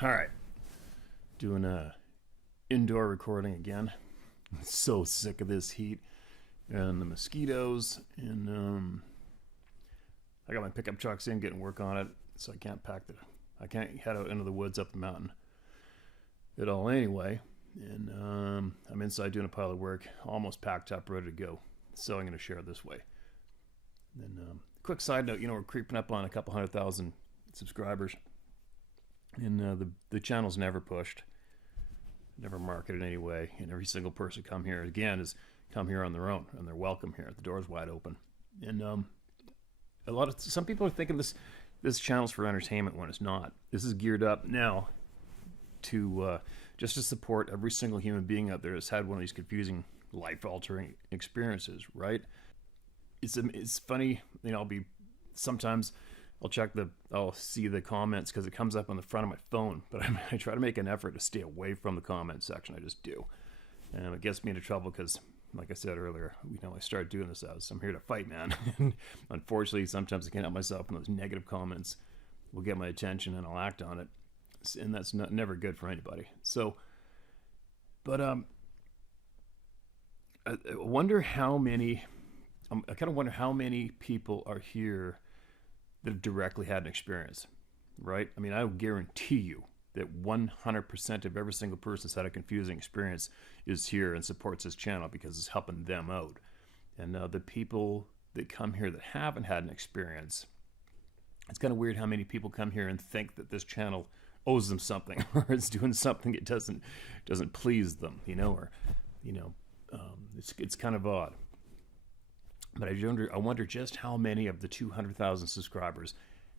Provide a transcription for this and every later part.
All right. Doing a indoor recording again. I'm so sick of this heat and the mosquitoes. And I got my pickup trucks in, getting work on it, so I can't head out into the woods up the mountain at all anyway. And I'm inside doing a pile of work, almost packed up, ready to go. So I'm going to share it this way. And quick side note, we're creeping up on a couple 100,000 subscribers. And the channel's never pushed, never marketed in any way. And every single person come here again is come here on their own, and they're welcome here. The door's wide open. And some people are thinking this channel's for entertainment when it's not. This is geared up now to just to support every single human being out there that's had one of these confusing, life-altering experiences. Right? It's funny. I'll see the comments because it comes up on the front of my phone, but I try to make an effort to stay away from the comment section. I just do. And it gets me into trouble because, like I said earlier, I started doing this as I'm here to fight, man. And unfortunately, sometimes I can't help myself, and those negative comments will get my attention and I'll act on it. And that's never good for anybody. So, but I wonder how many, I kind of wonder how many people are here that have directly had an experience, right? I mean, I guarantee you that 100% of every single person that's had a confusing experience is here and supports this channel because it's helping them out. And the people that come here that haven't had an experience, it's kind of weird how many people come here and think that this channel owes them something or it's doing something it doesn't please them, it's kind of odd. But I wonder just how many of the 200,000 subscribers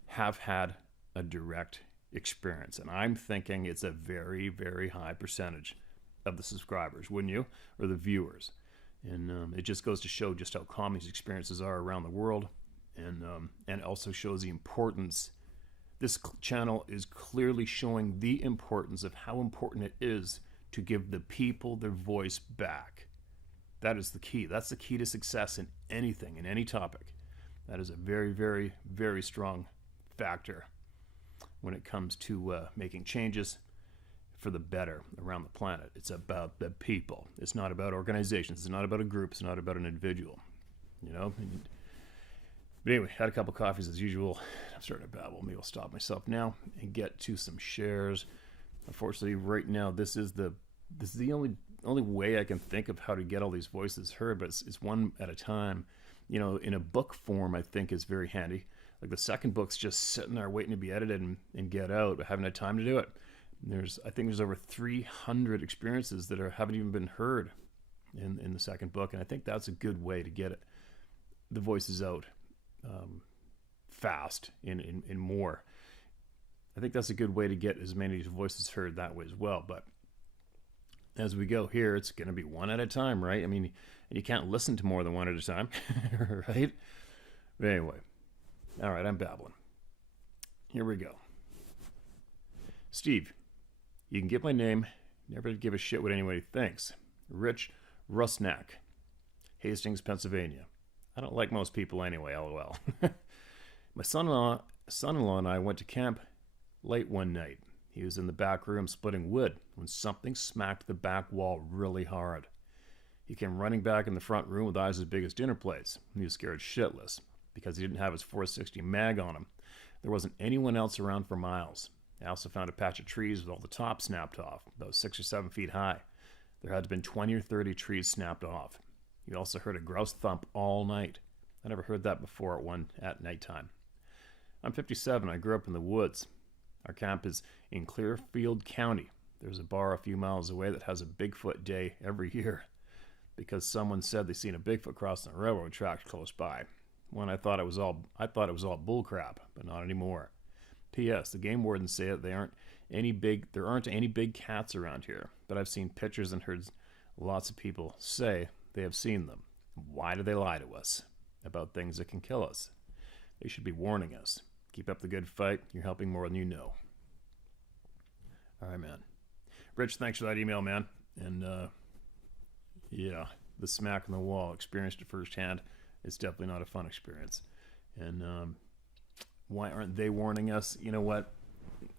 have had a direct experience. And I'm thinking it's a very, very high percentage of the subscribers, wouldn't you? Or the viewers. And it just goes to show just how common these experiences are around the world. And also shows the importance. This channel is clearly showing the importance of how important it is to give the people their voice back. That is the key. That's the key to success in anything, in any topic. That is a very, very, very strong factor when it comes to making changes for the better around the planet. It's about the people. It's not about organizations. It's not about a group. It's not about an individual. But anyway, had a couple coffees as usual. I'm starting to babble. Maybe I'll stop myself now and get to some shares. Unfortunately, right now, this is the only way I can think of how to get all these voices heard, but it's one at a time. In a book form, I think is very handy. Like the second book's just sitting there waiting to be edited and get out, but haven't had time to do it. I think there's over 300 experiences that haven't even been heard in the second book, and I think that's a good way to get the voices out fast and more. I think that's a good way to get as many voices heard that way as well, but as we go here, it's going to be one at a time, right? I mean, you can't listen to more than one at a time, right? But anyway, all right, I'm babbling. Here we go. Steve, you can get my name. Never give a shit what anybody thinks. Rich Rusnak, Hastings, Pennsylvania. I don't like most people anyway, lol. My son-in-law and I went to camp late one night. He was in the back room splitting wood when something smacked the back wall really hard. He came running back in the front room with eyes as big as dinner plates. He was scared shitless because he didn't have his 460 mag on him. There wasn't anyone else around for miles. I also found a patch of trees with all the tops snapped off, about 6 or 7 feet high. There had to have been 20 or 30 trees snapped off. He also heard a grouse thump all night. I never heard that before at nighttime. I'm 57. I grew up in the woods. Our camp is in Clearfield County. There's a bar a few miles away that has a Bigfoot day every year because someone said they seen a Bigfoot crossing the railroad tracks close by. I thought it was all bull crap, but not anymore. P.S. The game wardens say that there aren't any big cats around here, but I've seen pictures and heard lots of people say they have seen them. Why do they lie to us about things that can kill us? They should be warning us. Keep up the good fight. You're helping more than you know. All right, man. Rich, thanks for that email, man. And yeah, the smack on the wall, experienced it firsthand. It's definitely not a fun experience. And why aren't they warning us? You know what?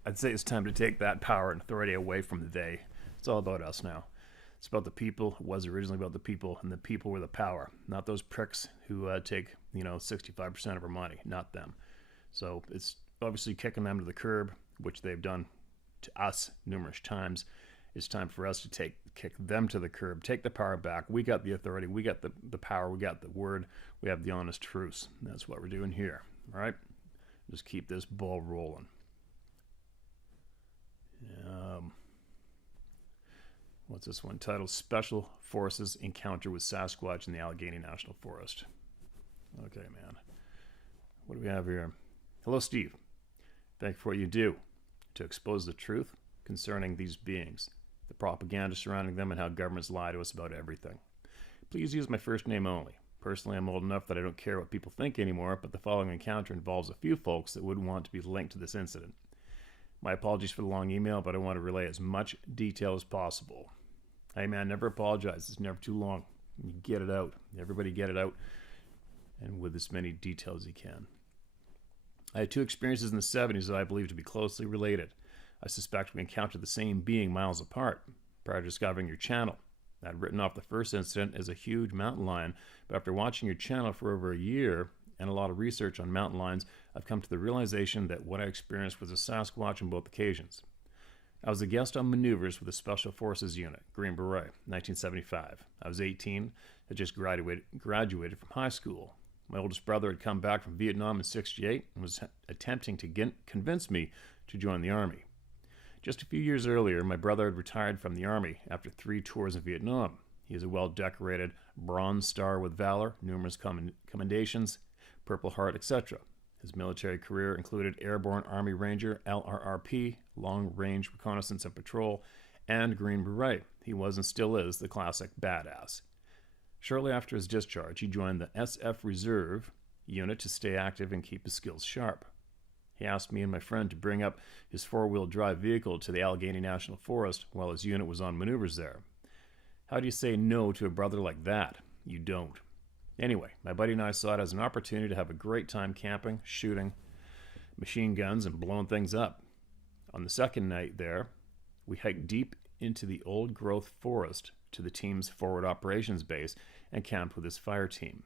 I'd say it's time to take that power and authority away from the they. It's all about us now. It's about the people. It was originally about the people, and the people were the power, not those pricks who take 65% of our money, not them. So it's obviously kicking them to the curb, which they've done to us numerous times. It's time for us to kick them to the curb, take the power back. We got the authority, we got the power, we got the word, we have the honest truths. That's what we're doing here. All right, just keep this ball rolling. What's this one titled? Special Forces Encounter with Sasquatch in the Allegheny National Forest. Okay, man. What do we have here? Hello, Steve. Thank you for what you do to expose the truth concerning these beings, the propaganda surrounding them, and how governments lie to us about everything. Please use my first name only. Personally, I'm old enough that I don't care what people think anymore, but the following encounter involves a few folks that would want to be linked to this incident. My apologies for the long email, but I want to relay as much detail as possible. Hey man, never apologize. It's never too long. You get it out. Everybody get it out, and with as many details as you can. I had two experiences in the 70s that I believe to be closely related. I suspect we encountered the same being miles apart. Prior to discovering your channel, I'd written off the first incident as a huge mountain lion, but after watching your channel for over a year and a lot of research on mountain lions, I've come to the realization that what I experienced was a Sasquatch on both occasions. I was a guest on maneuvers with the Special Forces Unit, Green Beret, 1975. I was 18, had just graduated from high school. My oldest brother had come back from Vietnam in '68 and was attempting to convince me to join the Army. Just a few years earlier, my brother had retired from the Army after 3 tours in Vietnam. He is a well-decorated Bronze Star with Valor, numerous commendations, Purple Heart, etc. His military career included Airborne Army Ranger, LRRP, Long Range Reconnaissance and Patrol, and Green Beret. He was and still is the classic badass. Shortly after his discharge, he joined the SF Reserve unit to stay active and keep his skills sharp. He asked me and my friend to bring up his 4-wheel drive vehicle to the Allegheny National Forest while his unit was on maneuvers there. How do you say no to a brother like that? You don't. Anyway, my buddy and I saw it as an opportunity to have a great time camping, shooting machine guns, and blowing things up. On the second night there, we hiked deep into the old-growth forest to the team's forward operations base and camped with his fire team.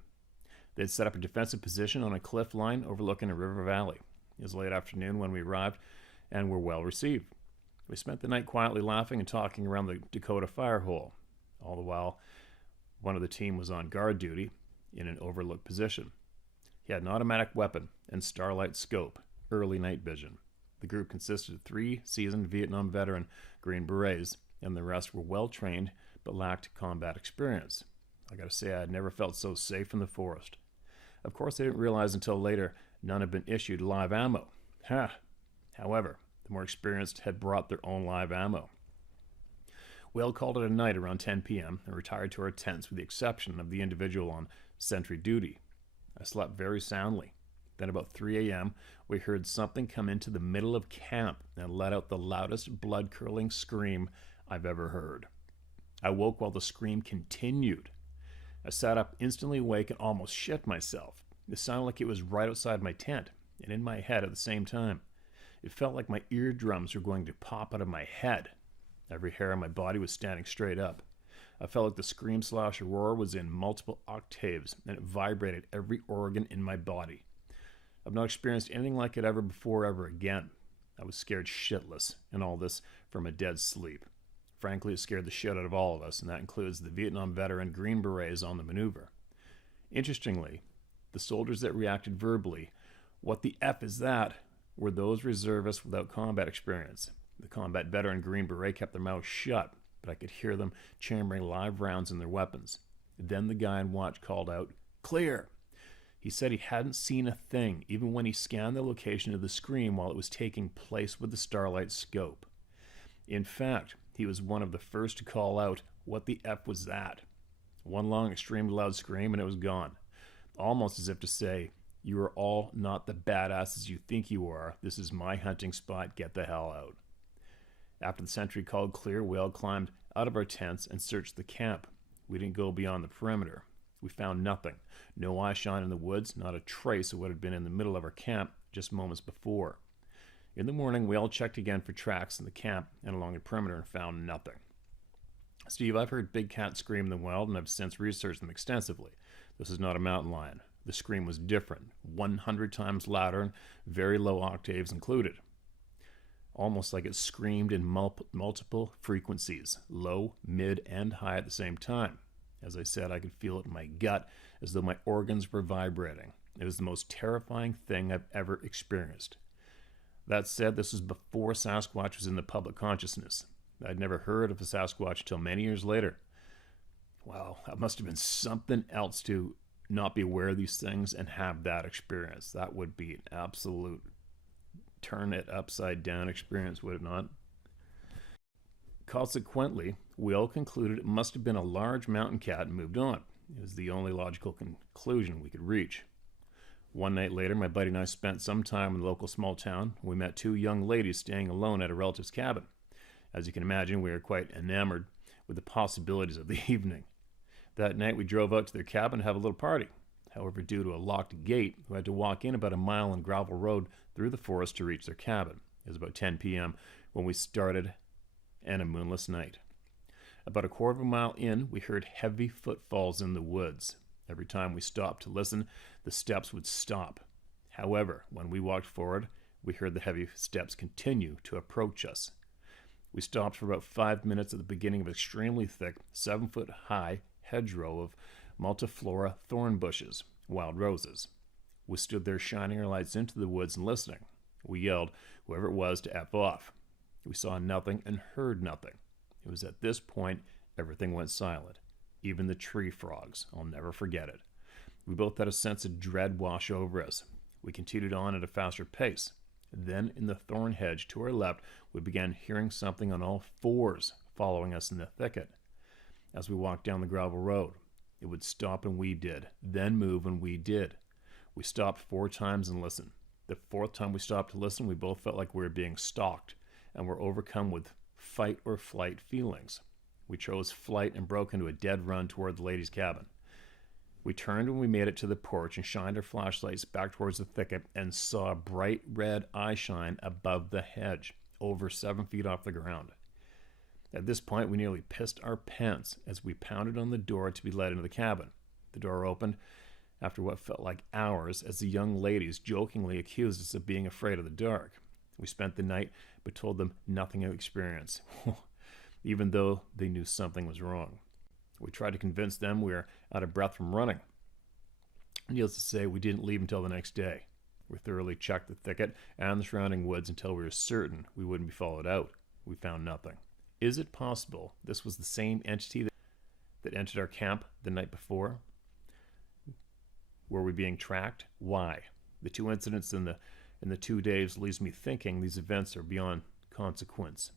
They had set up a defensive position on a cliff line overlooking a river valley. It was late afternoon when we arrived and were well received. We spent the night quietly laughing and talking around the Dakota fire hole. All the while, one of the team was on guard duty in an overlooked position. He had an automatic weapon and starlight scope, early night vision. The group consisted of 3 seasoned Vietnam veteran Green Berets, and the rest were well-trained but lacked combat experience. I gotta say, I had never felt so safe in the forest. Of course, I didn't realize until later none had been issued live ammo. However, the more experienced had brought their own live ammo. We all called it a night around 10 p.m. and retired to our tents with the exception of the individual on sentry duty. I slept very soundly. Then about 3 a.m., we heard something come into the middle of camp and let out the loudest blood-curdling scream I've ever heard. I woke while the scream continued. I sat up instantly awake and almost shit myself. It sounded like it was right outside my tent and in my head at the same time. It felt like my eardrums were going to pop out of my head. Every hair on my body was standing straight up. I felt like the scream/roar was in multiple octaves, and it vibrated every organ in my body. I've not experienced anything like it ever before, ever again. I was scared shitless, and all this from a dead sleep. Frankly, it scared the shit out of all of us, and that includes the Vietnam veteran Green Berets on the maneuver. Interestingly, the soldiers that reacted verbally, "What the F is that?" were those reservists without combat experience. The combat veteran Green Beret kept their mouths shut, but I could hear them chambering live rounds in their weapons. Then the guy in watch called out, "Clear!" He said he hadn't seen a thing, even when he scanned the location of the scream while it was taking place with the starlight scope. In fact, he was one of the first to call out, "What the F was that?" One long, extremely loud scream and it was gone. Almost as if to say, "You are all not the badasses you think you are. This is my hunting spot. Get the hell out." After the sentry called clear, we all climbed out of our tents and searched the camp. We didn't go beyond the perimeter. We found nothing. No eye shine in the woods, not a trace of what had been in the middle of our camp just moments before. In the morning, we all checked again for tracks in the camp and along the perimeter and found nothing. Steve, I've heard big cats scream in the wild, and I've since researched them extensively. This is not a mountain lion. The scream was different, 100 times louder and very low octaves included. Almost like it screamed in multiple frequencies, low, mid, and high at the same time. As I said, I could feel it in my gut as though my organs were vibrating. It was the most terrifying thing I've ever experienced. That said, this was before Sasquatch was in the public consciousness. I'd never heard of a Sasquatch until many years later. Wow, that must have been something else to not be aware of these things and have that experience. That would be an absolute turn it upside down experience, would it not? Consequently, we all concluded it must have been a large mountain cat and moved on. It was the only logical conclusion we could reach. One night later, my buddy and I spent some time in the local small town. We met two young ladies staying alone at a relative's cabin. As you can imagine, we were quite enamored with the possibilities of the evening. That night, we drove out to their cabin to have a little party. However, due to a locked gate, we had to walk in about a mile on gravel road through the forest to reach their cabin. It was about 10 p.m. when we started, and a moonless night. About a quarter of a mile in, we heard heavy footfalls in the woods. Every time we stopped to listen, the steps would stop. However, when we walked forward, we heard the heavy steps continue to approach us. We stopped for about 5 minutes at the beginning of an extremely thick, 7-foot-high hedgerow of multiflora thorn bushes, wild roses. We stood there shining our lights into the woods and listening. We yelled, whoever it was, to F off. We saw nothing and heard nothing. It was at this point everything went silent. Even the tree frogs. I'll never forget it. We both had a sense of dread wash over us. We continued on at a faster pace. Then, in the thorn hedge to our left, we began hearing something on all fours following us in the thicket. As we walked down the gravel road, it would stop and we did, then move and we did. We stopped 4 times and listened. The 4th time we stopped to listen, we both felt like we were being stalked and were overcome with fight or flight feelings. We chose flight and broke into a dead run toward the ladies' cabin. We turned when we made it to the porch and shined our flashlights back towards the thicket and saw a bright red eye shine above the hedge, over 7 feet off the ground. At this point, we nearly pissed our pants as we pounded on the door to be let into the cabin. The door opened after what felt like hours as the young ladies jokingly accused us of being afraid of the dark. We spent the night but told them nothing of experience, even though they knew something was wrong. We tried to convince them we were out of breath from running. Needless to say, we didn't leave until the next day. We thoroughly checked the thicket and the surrounding woods until we were certain we wouldn't be followed out. We found nothing. Is it possible this was the same entity that entered our camp the night before? Were we being tracked? Why? The 2 incidents in the 2 days leaves me thinking these events are beyond consequence.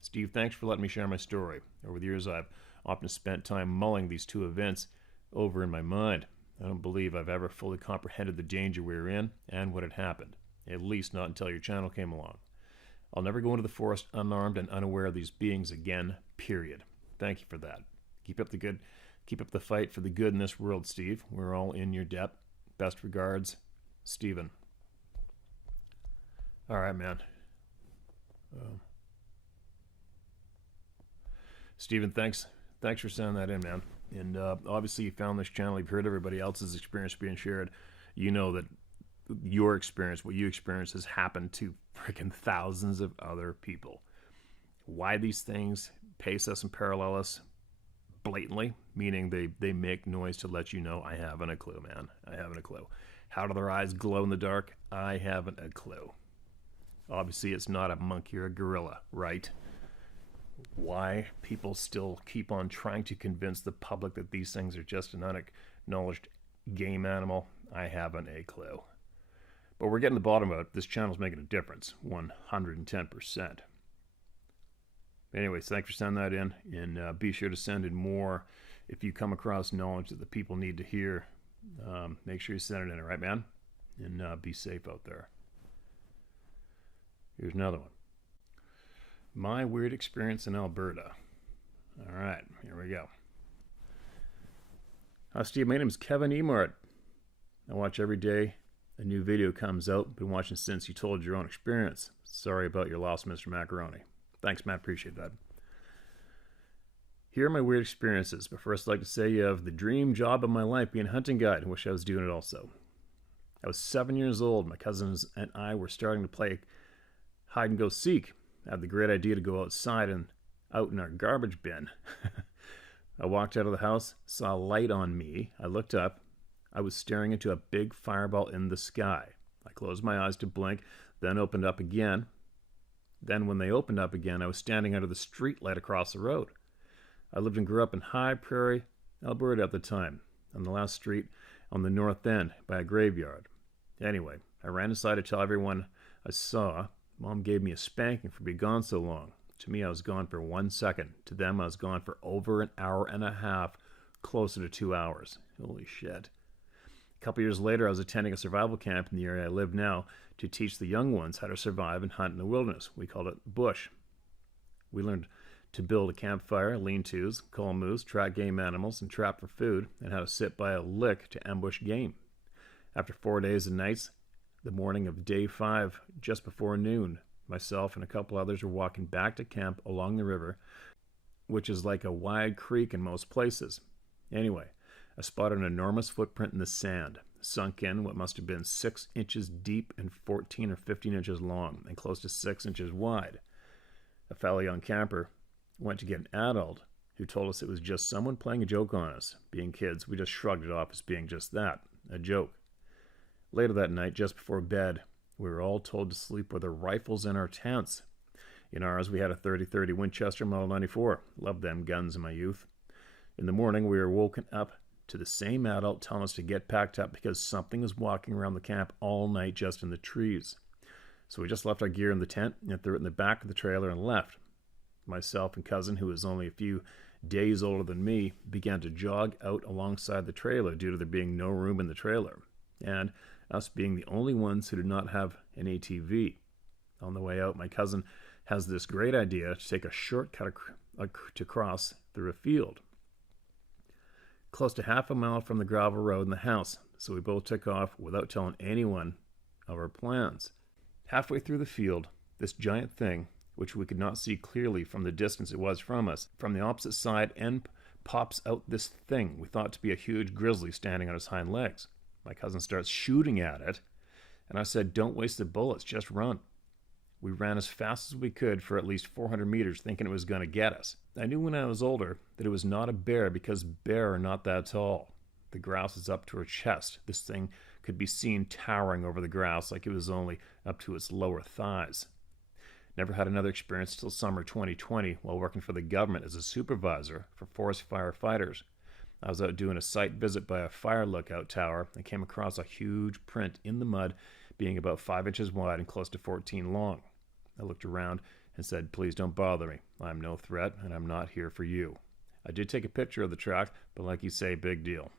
Steve, thanks for letting me share my story. Over the years, I've often spent time mulling these 2 events over in my mind. I don't believe I've ever fully comprehended the danger we were in and what had happened, at least not until your channel came along. I'll never go into the forest unarmed and unaware of these beings again, period. Thank you for that. Keep up the fight for the good in this world, Steve. We're all in your debt. Best regards, Steven. All right, man. Steven, thanks for sending that in, man. And obviously you found this channel. You've heard everybody else's experience being shared. You know that your experience, what you experience, has happened to freaking thousands of other people. Why these things pace us and parallel us blatantly, meaning they make noise to let you know, I haven't a clue, man. I haven't a clue. How do their eyes glow in the dark? I haven't a clue. Obviously, it's not a monkey or a gorilla, right? Why people still keep on trying to convince the public that these things are just an unacknowledged game animal, I haven't a clue. But we're getting to the bottom of it. This channel's making a difference, 110%. Anyways, thanks for sending that in, and be sure to send in more if you come across knowledge that the people need to hear. Make sure you send it in, all right, man? And be safe out there. Here's another one. My weird experience in Alberta. All right, here we go. Hi, Steve. My name is Kevin Emart. I watch every day a new video comes out. Been watching since you told your own experience. Sorry about your loss, Mr. Macaroni. Thanks, Matt. Appreciate that. Here are my weird experiences, but first I'd like to say you have the dream job of my life being a hunting guide. I wish I was doing it also. I was 7 years old. My cousins and I were starting to play hide and go seek. I had the great idea to go outside and out in our garbage bin. I walked out of the house, saw a light on me. I looked up. I was staring into a big fireball in the sky. I closed my eyes to blink, then opened up again. Then when they opened up again, I was standing under the street light across the road. I lived and grew up in High Prairie, Alberta at the time, on the last street on the north end by a graveyard. Anyway, I ran inside to tell everyone I saw. Mom gave me a spanking for being gone so long. To me, I was gone for 1 second. To them, I was gone for over an hour and a half, closer to 2 hours. Holy shit. A couple years later, I was attending a survival camp in the area I live now to teach the young ones how to survive and hunt in the wilderness. We called it bush. We learned to build a campfire, lean-tos, call moose, track game animals, and trap for food, and how to sit by a lick to ambush game. After 4 days and nights, the morning of day 5, just before noon, myself and a couple others were walking back to camp along the river, which is like a wide creek in most places. Anyway, I spotted an enormous footprint in the sand, sunk in what must have been 6 inches deep and 14 or 15 inches long, and close to 6 inches wide. A fellow young camper went to get an adult who told us it was just someone playing a joke on us. Being kids, we just shrugged it off as being just that, a joke. Later that night, just before bed, we were all told to sleep with our rifles in our tents. In ours, we had a 30-30 Winchester Model 94. Loved them guns in my youth. In the morning, we were woken up to the same adult telling us to get packed up because something was walking around the camp all night just in the trees. So we just left our gear in the tent and threw it in the back of the trailer and left. Myself and cousin, who was only a few days older than me, began to jog out alongside the trailer due to there being no room in the trailer, and us being the only ones who did not have an ATV. On the way out, my cousin has this great idea to take a shortcut to cross through a field, close to half a mile from the gravel road and the house, so we both took off without telling anyone of our plans. Halfway through the field, this giant thing, which we could not see clearly from the distance it was from us, from the opposite side end pops out this thing we thought to be a huge grizzly standing on his hind legs. My cousin starts shooting at it, and I said, "Don't waste the bullets, just run." We ran as fast as we could for at least 400 meters, thinking it was going to get us. I knew when I was older that it was not a bear because bear are not that tall. The grouse is up to her chest. This thing could be seen towering over the grouse like it was only up to its lower thighs. Never had another experience till summer 2020 while working for the government as a supervisor for forest firefighters. I was out doing a site visit by a fire lookout tower and came across a huge print in the mud being about 5 inches wide and close to 14 long. I looked around and said, "Please don't bother me. I'm no threat and I'm not here for you." I did take a picture of the track, but like you say, big deal.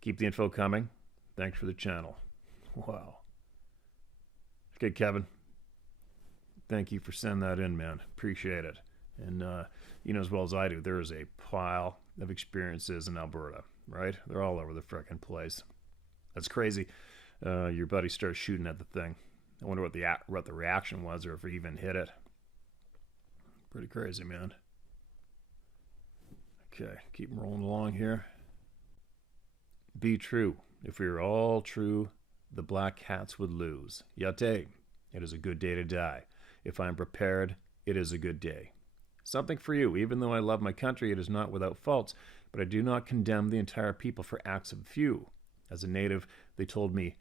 Keep the info coming. Thanks for the channel. Wow. Okay, Kevin. Thank you for sending that in, man. Appreciate it. And you know as well as I do, there is a pile of experiences in Alberta, right? They're all over the frickin' place. That's crazy. Your buddy starts shooting at the thing. I wonder what the reaction was, or if he even hit it. Pretty crazy, man. Okay, keep rolling along here. Be true. If we were all true, the black hats would lose. Yate. It is a good day to die. If I am prepared, it is a good day. Something for you. Even though I love my country, it is not without faults, but I do not condemn the entire people for acts of few. As a native, they told me,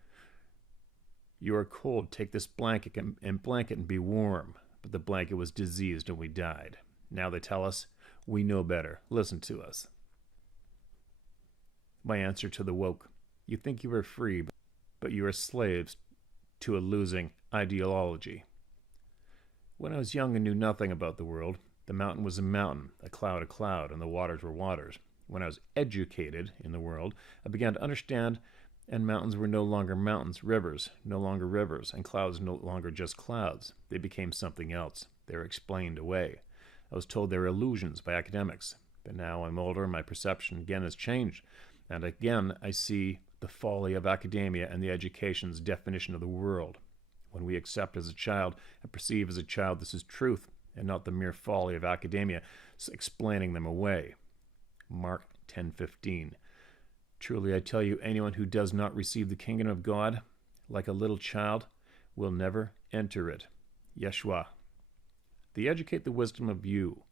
"You are cold, take this blanket and be warm." But the blanket was diseased and we died. Now they tell us, we know better. Listen to us. My answer to the woke: you think you are free, but you are slaves to a losing ideology. When I was young and knew nothing about the world, the mountain was a mountain, a cloud, and the waters were waters. When I was educated in the world, I began to understand, and mountains were no longer mountains, rivers, no longer rivers, and clouds no longer just clouds. They became something else. They were explained away. I was told they were illusions by academics. But now I'm older and my perception again has changed. And again I see the folly of academia and the education's definition of the world. when we accept as a child and perceive as a child this is truth and not the mere folly of academia explaining them away. Mark 10:15. Truly I tell you, anyone who does not receive the kingdom of God like a little child will never enter it. Yeshua. They educate the wisdom of you.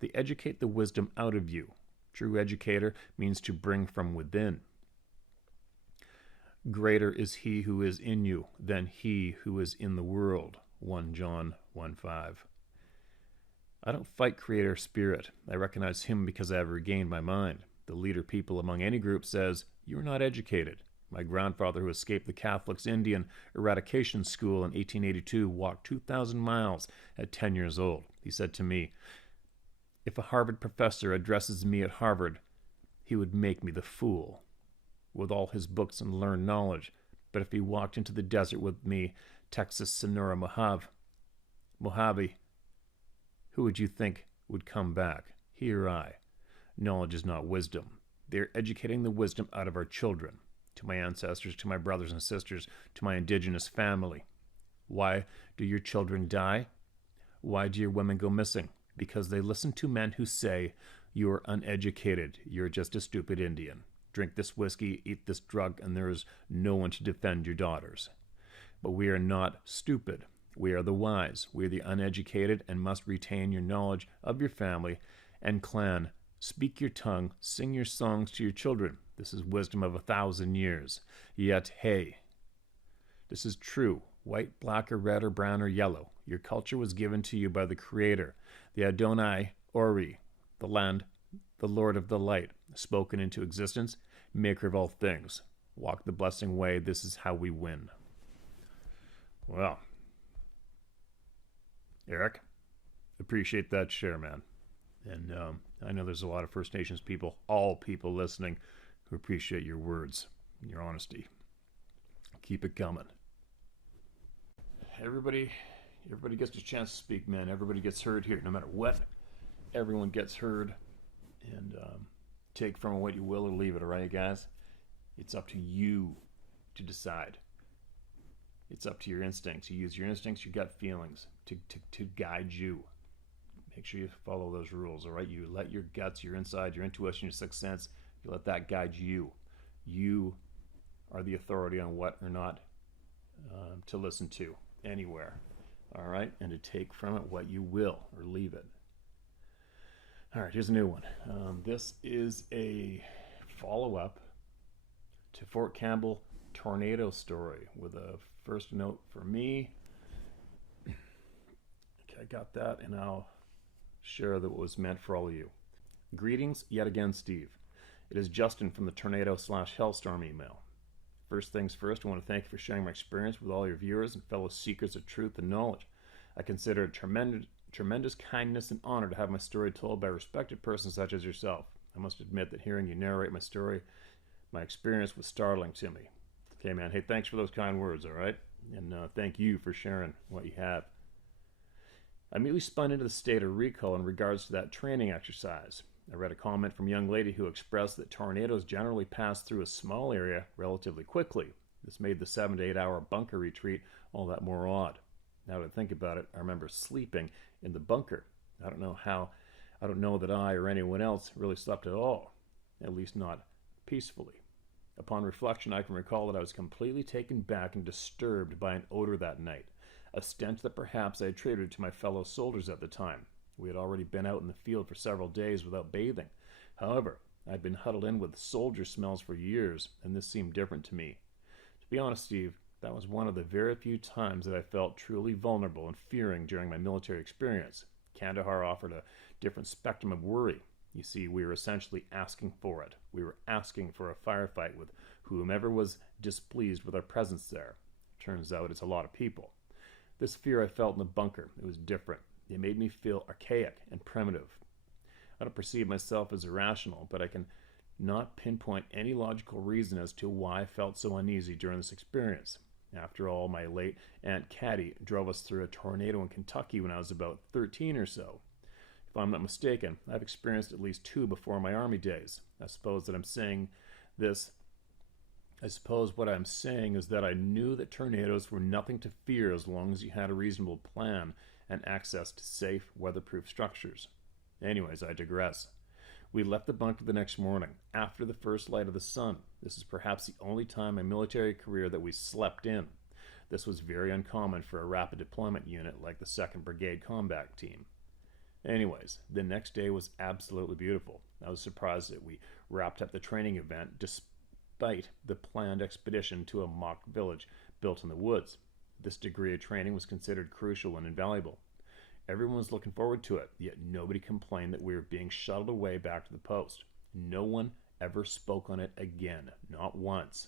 They educate the wisdom out of you. True educator means to bring from within. Greater is he who is in you than he who is in the world. 1 John 1:5. I don't fight Creator Spirit. I recognize him because I have regained my mind. The leader people among any group says, "You are not educated." My grandfather, who escaped the Catholics' Indian eradication school in 1882, walked 2,000 miles at 10 years old. He said to me, "If a Harvard professor addresses me at Harvard, he would make me the fool with all his books and learned knowledge. But if he walked into the desert with me, Texas Sonora Mojave, who would you think would come back, he or I? Knowledge is not wisdom. They are educating the wisdom out of our children. To my ancestors, to my brothers and sisters, to my Indigenous family. Why do your children die? Why do your women go missing? Because they listen to men who say, you are uneducated, you're just a stupid Indian. Drink this whiskey, eat this drug, and there is no one to defend your daughters. But we are not stupid. We are the wise. We are the uneducated and must retain your knowledge of your family and clan. Speak your tongue, sing your songs to your children. This is wisdom of 1,000 years. Yet, hey, this is true. White, black, or red, or brown, or yellow. Your culture was given to you by the Creator, the Adonai Ori, the land, the Lord of the light, spoken into existence, maker of all things. Walk the blessing way. This is how we win. Well, Eric, appreciate that share, man. And I know there's a lot of First Nations people, all people listening, who appreciate your words and your honesty. Keep it coming. Everybody gets a chance to speak, man. Everybody gets heard here, no matter what. Everyone gets heard. And take from it what you will or leave it, all right, guys? It's up to you to decide. It's up to your instincts. You use your instincts, your gut feelings to guide you. Make sure you follow those rules, all right? You let your guts, your inside, your intuition, your sixth sense, you let that guide you. You are the authority on what or not to listen to anywhere, all right? And to take from it what you will or leave it. All right, here's a new one. This is a follow-up to Fort Campbell tornado story with a first note for me. Okay, I got that, and I'll share that what was meant for all of you. Greetings yet again, Steve. It is Justin from the Tornado/Hellstorm email. First things first, I want to thank you for sharing my experience with all your viewers and fellow seekers of truth and knowledge. I consider it tremendous kindness and honor to have my story told by a respected person such as yourself. I must admit that hearing you narrate my story, my experience was startling to me. Okay, man. Hey, thanks for those kind words, all right? And thank you for sharing what you have. I immediately spun into the state of recall in regards to that training exercise. I read a comment from a young lady who expressed that tornadoes generally pass through a small area relatively quickly. This made the 7 to 8 hour bunker retreat all that more odd. Now that I think about it, I remember sleeping in the bunker. I don't know that I or anyone else really slept at all, at least not peacefully. Upon reflection, I can recall that I was completely taken back and disturbed by an odor that night, a stench that perhaps I attributed to my fellow soldiers at the time. We had already been out in the field for several days without bathing. However, I'd been huddled in with soldier smells for years, and this seemed different to me. To be honest, Steve, that was one of the very few times that I felt truly vulnerable and fearing during my military experience. Kandahar offered a different spectrum of worry. You see, we were essentially asking for it. We were asking for a firefight with whomever was displeased with our presence there. Turns out it's a lot of people. This fear I felt in the bunker, it was different. It made me feel archaic and primitive. I don't perceive myself as irrational, but I can not pinpoint any logical reason as to why I felt so uneasy during this experience. After all, my late Aunt Caddy drove us through a tornado in Kentucky when I was about 13 or so. If I'm not mistaken, I've experienced at least 2 before my Army days. I suppose that I'm saying this I suppose what I'm saying is that I knew that tornadoes were nothing to fear as long as you had a reasonable plan and access to safe, weatherproof structures. Anyways, I digress. We left the bunker the next morning, after the first light of the sun. This is perhaps the only time in my military career that we slept in. This was very uncommon for a rapid deployment unit like the 2nd Brigade Combat Team. Anyways, the next day was absolutely beautiful. I was surprised that we wrapped up the training event despite the planned expedition to a mock village built in the woods. This degree of training was considered crucial and invaluable. Everyone was looking forward to it, yet nobody complained that we were being shuttled away back to the post. No one ever spoke on it again, not once.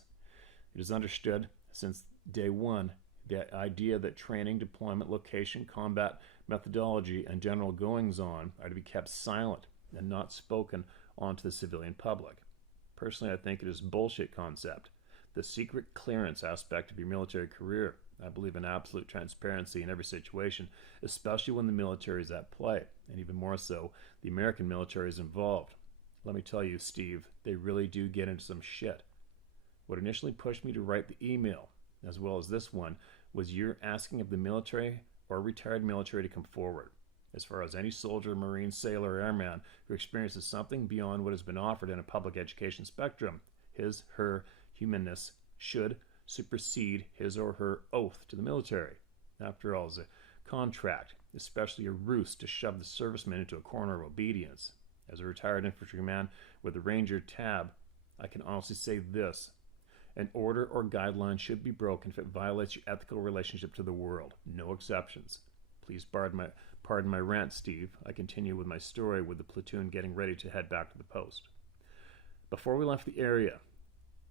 It is understood since day one the idea that training, deployment, location, combat methodology, and general goings-on are to be kept silent and not spoken on to the civilian public. Personally, I think it is a bullshit concept. The secret clearance aspect of your military career. I believe in absolute transparency in every situation, especially when the military is at play, and even more so, the American military is involved. Let me tell you, Steve, they really do get into some shit. What initially pushed me to write the email, as well as this one, was your asking of the military or retired military to come forward. As far as any soldier, marine, sailor, or airman who experiences something beyond what has been offered in a public education spectrum, his/her humanness should supersede his or her oath to the military. After all, it's a contract, especially a ruse to shove the serviceman into a corner of obedience. As a retired infantryman with a Ranger tab, I can honestly say this. An order or guideline should be broken if it violates your ethical relationship to the world. No exceptions. Please pardon my rant, Steve. I continue with my story with the platoon getting ready to head back to the post. Before we left the area,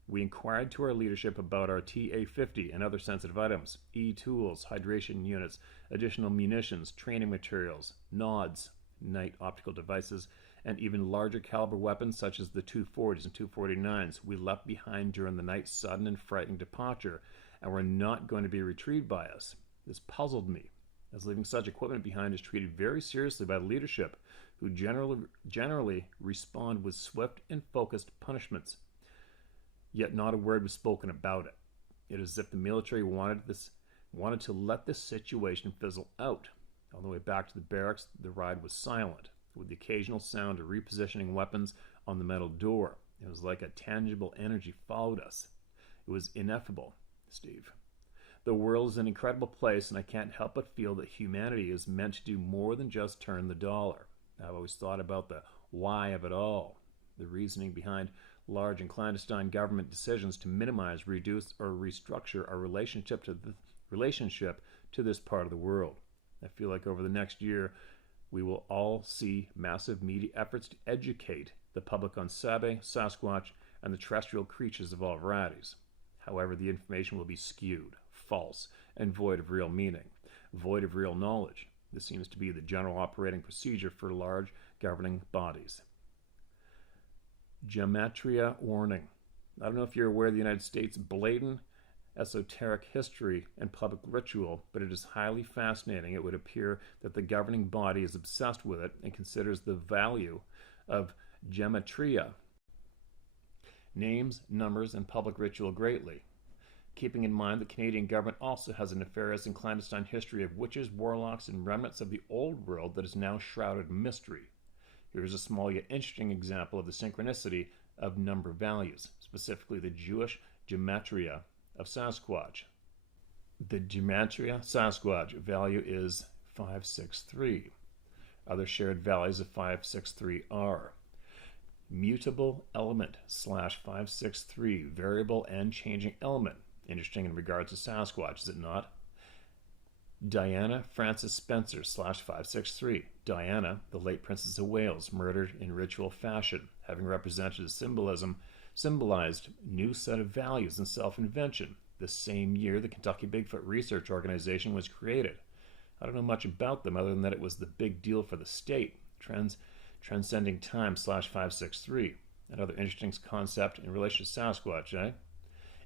we inquired to our leadership about our TA-50 and other sensitive items, E-tools, hydration units, additional munitions, training materials, NODs, night optical devices, and even larger caliber weapons such as the 240s and 249s we left behind during the night's sudden and frightening departure and were not going to be retrieved by us. This puzzled me, as leaving such equipment behind is treated very seriously by the leadership, who generally respond with swift and focused punishments. Yet not a word was spoken about it. It is as if the military wanted to let this situation fizzle out. On the way back to the barracks, the ride was silent, with the occasional sound of repositioning weapons on the metal door. It was like a tangible energy followed us. It was ineffable, Steve. The world is an incredible place, and I can't help but feel that humanity is meant to do more than just turn the dollar. I've always thought about the why of it all, the reasoning behind large and clandestine government decisions to minimize, reduce, or restructure our relationship to this part of the world. I feel like over the next year, we will all see massive media efforts to educate the public on Sabe, Sasquatch, and the terrestrial creatures of all varieties. However, the information will be skewed, false, and void of real meaning, void of real knowledge. This seems to be the general operating procedure for large governing bodies. Gematria warning. I don't know if you're aware of the United States' blatant esoteric history and public ritual, but it is highly fascinating. It would appear that the governing body is obsessed with it and considers the value of gematria, names, numbers, and public ritual greatly. Keeping in mind the Canadian government also has a nefarious and clandestine history of witches, warlocks, and remnants of the old world that is now shrouded in mystery. Here is a small yet interesting example of the synchronicity of number values, specifically the Jewish gematria of Sasquatch. The gematria Sasquatch value is 563. Other shared values of 563 are mutable element /563, variable and changing element. Interesting in regards to Sasquatch, is it not? Diana Frances Spencer /563. Diana, the late Princess of Wales, murdered in ritual fashion, having represented a symbolized new set of values and self-invention. The same year, the Kentucky Bigfoot Research Organization was created. I don't know much about them other than that it was the big deal for the state. Transcending time /563. Another interesting concept in relation to Sasquatch,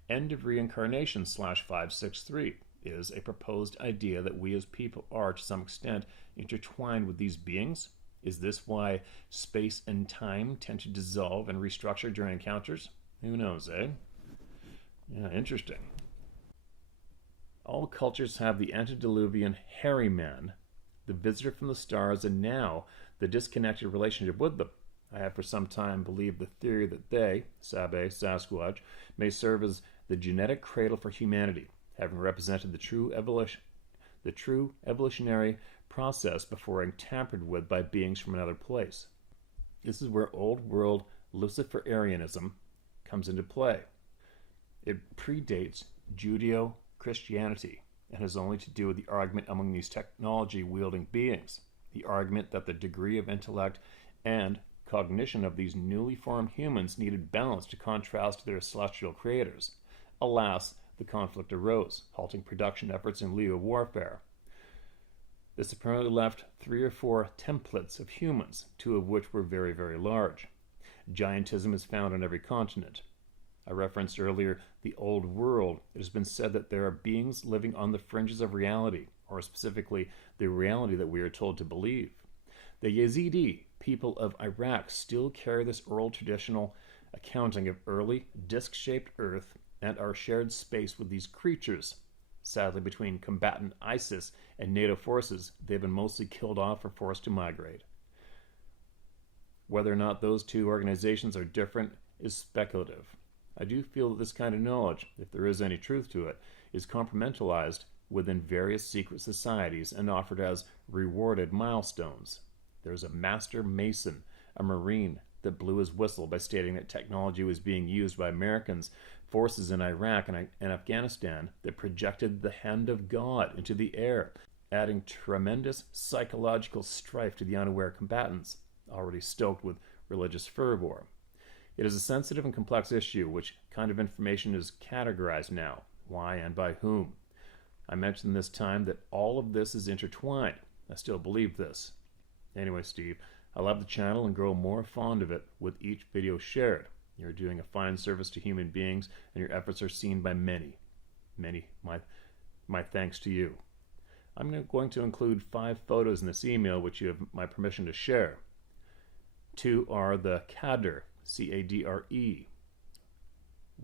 End of reincarnation /563 is a proposed idea that we as people are, to some extent, intertwined with these beings. Is this why space and time tend to dissolve and restructure during encounters? Who knows, Yeah, interesting. All cultures have the antediluvian hairy man, the visitor from the stars, and now the disconnected relationship with them. I have for some time believed the theory that they, Sabe, Sasquatch, may serve as the genetic cradle for humanity, having represented the true evolutionary process before being tampered with by beings from another place. This is where old world Luciferianism comes into play. It predates Judeo Christianity and has only to do with the argument among these technology wielding beings. The argument that the degree of intellect and cognition of these newly formed humans needed balance to contrast to their celestial creators. Alas, the conflict arose, halting production efforts in lieu of warfare. This apparently left 3 or 4 templates of humans, 2 of which were very, very large. Giantism is found on every continent. I referenced earlier the old world. It has been said that there are beings living on the fringes of reality, or specifically the reality that we are told to believe. The Yazidi people of Iraq still carry this oral traditional accounting of early disc-shaped Earth and our shared space with these creatures. Sadly, between combatant ISIS and NATO forces, they've been mostly killed off or forced to migrate. Whether or not those 2 organizations are different is speculative. I do feel that this kind of knowledge, if there is any truth to it, is compartmentalized within various secret societies and offered as rewarded milestones. There's a master mason, a Marine, that blew his whistle by stating that technology was being used by Americans forces in Iraq and Afghanistan that projected the hand of God into the air, adding tremendous psychological strife to the unaware combatants, already stoked with religious fervor. It is a sensitive and complex issue. Which kind of information is categorized now? Why and by whom? I mentioned this time that all of this is intertwined. I still believe this. Anyway, Steve, I love the channel and grow more fond of it with each video shared. You're doing a fine service to human beings, and your efforts are seen by many. My thanks to you. I'm going to include 5 photos in this email which you have my permission to share. 2 are the Cadre, C-A-D-R-E,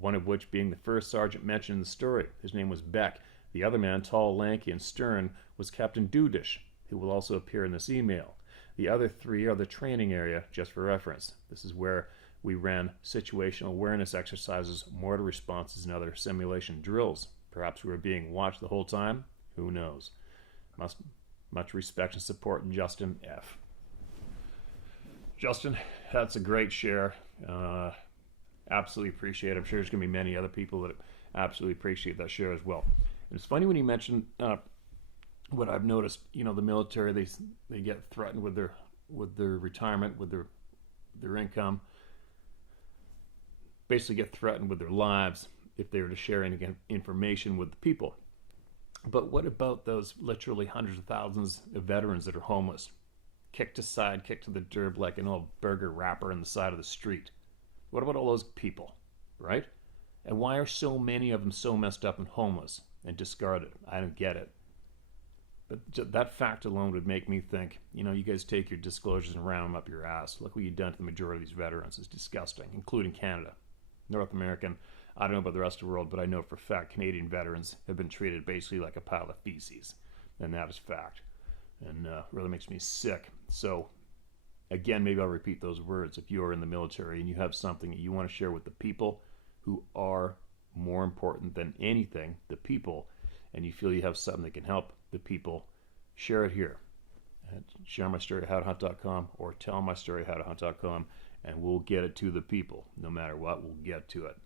one of which being the first sergeant mentioned in the story. His name was Beck. The other man, tall, lanky, and stern, was Captain Dudish, who will also appear in this email. The other 3 are the training area, just for reference. This is where we ran situational awareness exercises, mortar responses, and other simulation drills. Perhaps we were being watched the whole time? Who knows? Much respect and support, Justin F. Justin, that's a great share. Absolutely appreciate it. I'm sure there's going to be many other people that absolutely appreciate that share as well. And it's funny when you mentioned what I've noticed. You know, the military, they get threatened with their retirement, with their income. Basically, get threatened with their lives if they were to share any information with the people. But what about those literally hundreds of thousands of veterans that are homeless? Kicked aside, kicked to the dirt like an old burger wrapper in the side of the street. What about all those people, right? And why are so many of them so messed up and homeless and discarded? I don't get it. But that fact alone would make me think, you know, you guys take your disclosures and round them up your ass. Look what you've done to the majority of these veterans. It's disgusting, including Canada. North American, I don't know about the rest of the world, but I know for a fact Canadian veterans have been treated basically like a pile of feces. And that is fact. And really makes me sick. So, again, maybe I'll repeat those words. If you are in the military and you have something that you want to share with the people who are more important than anything, the people, and you feel you have something that can help the people, share it here at sharemystory@howtohunt.com or tellmystory@howtohunt.com, and we'll get it to the people. No matter what, we'll get to it.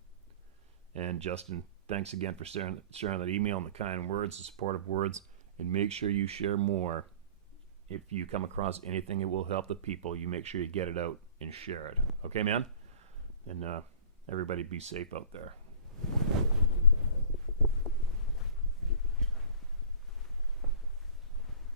And Justin, thanks again for sharing that email and the kind words, the supportive words, and make sure you share more. If you come across anything that will help the people, you make sure you get it out and share it. Okay, man? And everybody be safe out there.